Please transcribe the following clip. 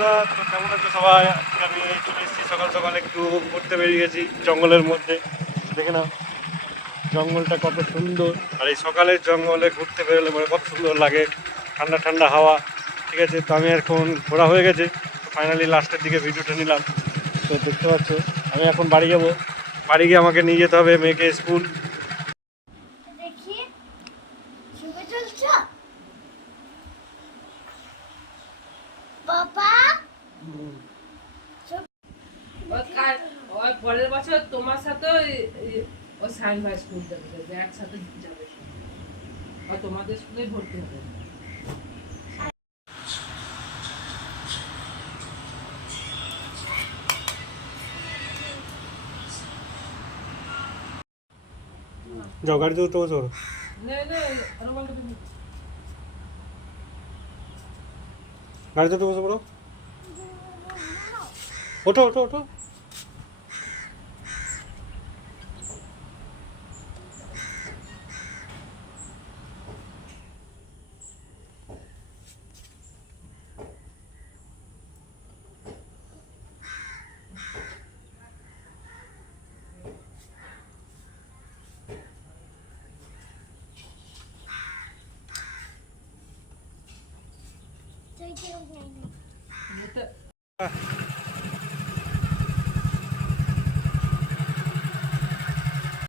বন্ধুরা, তো কেমন আছো সবাই? আজকে আমি চলে এসেছি সকাল সকাল, একটু ঘুরতে বেরিয়ে গেছি জঙ্গলের মধ্যে। দেখে নাও জঙ্গলটা কত সুন্দর, আর এই সকালের জঙ্গলে ঘুরতে বেরোলে মানে কত সুন্দর লাগে, ঠান্ডা ঠান্ডা হাওয়া। ঠিক আছে, তো আমি এখন ঘোরা হয়ে গেছে, তো ফাইনালি লাস্টের দিকে ভিডিওটা নিলাম। তো দেখতে পাচ্ছ আমি এখন বাড়ি যাব। বাড়ি গিয়ে আমাকে নিয়ে যেতে হবে মেয়েকে স্কুল। দেখি শুভে চলছ বাবা। ওই পরের বছর তোমার সাথে ও সায়েন্স হাই স্কুল যাবে, একসাথে যাবে, আর তোমাদের স্কুলে ভর্তি হবে। যাও গাড়িতে উঠতে বসো। নে আরো বলতে দিবি। গাড়িতে উঠতে বসে পড়ো। ওঠো ওঠো ওঠো। যেতে